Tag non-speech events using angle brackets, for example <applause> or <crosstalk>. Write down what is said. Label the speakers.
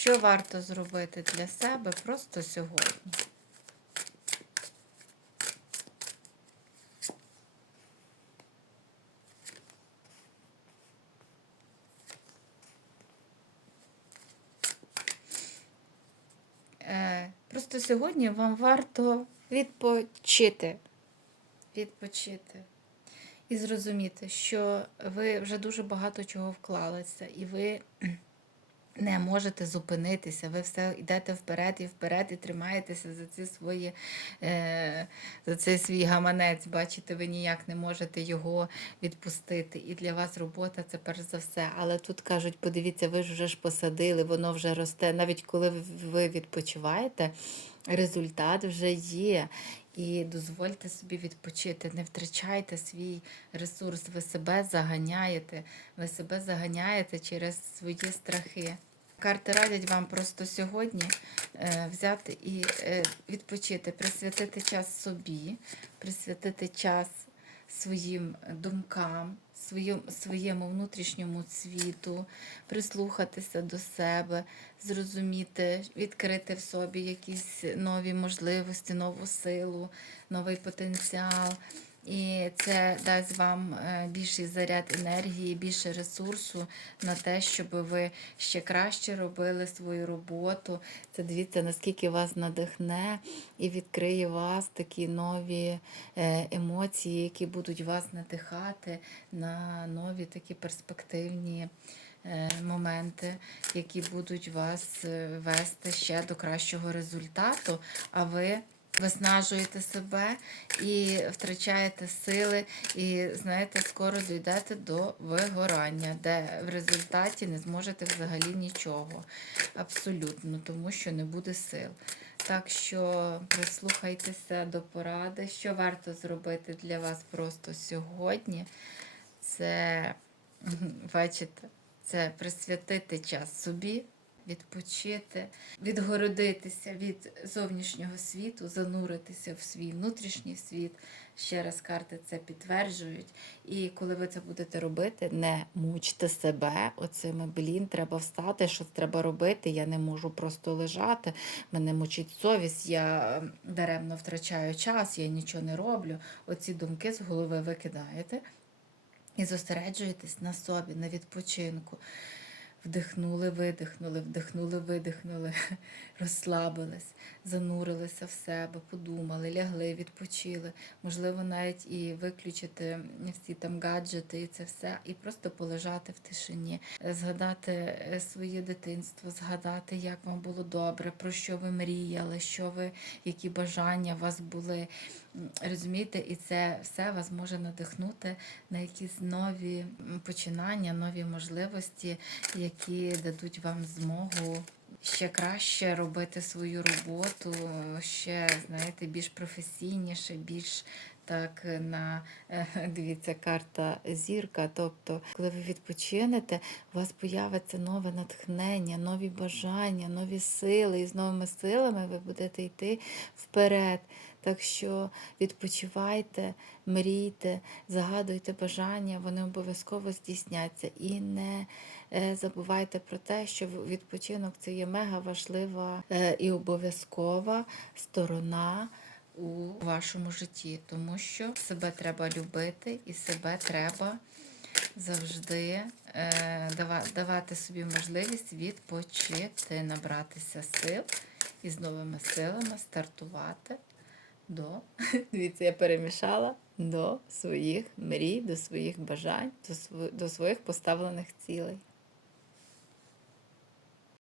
Speaker 1: що варто зробити для себе просто сьогодні? Е, Просто сьогодні вам варто відпочити. Відпочити. І зрозуміти, що ви вже дуже багато чого вклалися, і ви не можете зупинитися. Ви все йдете вперед і вперед, і тримаєтеся за ці свої, е, за цей свій гаманець. Бачите, ви ніяк не можете його відпустити. І для вас робота це перш за все. Але тут кажуть, подивіться, ви ж вже ж посадили, воно вже росте. Навіть коли ви відпочиваєте, результат вже є. І дозвольте собі відпочити, не втрачайте свій ресурс, ви себе заганяєте, ви себе заганяєте через свої страхи. Карти радять вам просто сьогодні е, взяти і е, відпочити, присвятити час собі, присвятити час своїм думкам, своєму, внутрішньому світу, прислухатися до себе, зрозуміти, відкрити в собі якісь нові можливості, нову силу, новий потенціал. І це дасть вам е, більший заряд енергії, більше ресурсу на те, щоб ви ще краще робили свою роботу. Це дивіться, наскільки вас надихне і відкриє вас такі нові е, емоції, які будуть вас надихати на нові такі перспективні е, моменти, які будуть вас вести ще до кращого результату. А ви виснажуєте себе і втрачаєте сили, і знаєте, скоро дійдете до вигорання, де в результаті не зможете взагалі нічого. Абсолютно, тому що не буде сил. Так що прислухайтеся до поради, що варто зробити для вас просто сьогодні. Це, <laughs> бачите, це присвятити час собі, відпочити, відгородитися від зовнішнього світу, зануритися в свій внутрішній світ. Ще раз карти це підтверджують. І коли ви це будете робити, не мучте себе оцими, блін, треба встати, щось треба робити. Я не можу просто лежати, мене мучить совість, я ем, даремно втрачаю час, я нічого не роблю. Оці думки з голови викидаєте і зосереджуєтесь на собі, на відпочинку. Вдихнули, видихнули, вдихнули, видихнули, <laughs> розслабились, занурилися в себе, подумали, лягли, відпочили. Можливо, навіть і виключити всі там гаджети і це все, і просто полежати в тишині, згадати е, своє дитинство, згадати, як вам було добре, про що ви мріяли, що ви, які бажання у вас були. Розумієте, і це все вас може надихнути на якісь нові починання, нові можливості, які дадуть вам змогу ще краще робити свою роботу, ще, знаєте, більш професійніше, більш так на е, <laughs> дивіться, карта зірка. Тобто, коли ви відпочинете, у вас появиться нове натхнення, нові бажання, нові сили, і з новими силами ви будете йти вперед. Так що відпочивайте, мрійте, загадуйте бажання, вони обов'язково здійсняться. І не е, забувайте про те, що відпочинок це є мега важлива е, і обов'язкова сторона у вашому житті, тому що себе треба любити і себе треба завжди е, давати собі можливість відпочити, набратися сил і з новими силами стартувати до, <laughs> дивіться, я перемішала до своїх мрій, до своїх бажань, до, сво- до своїх поставлених цілей.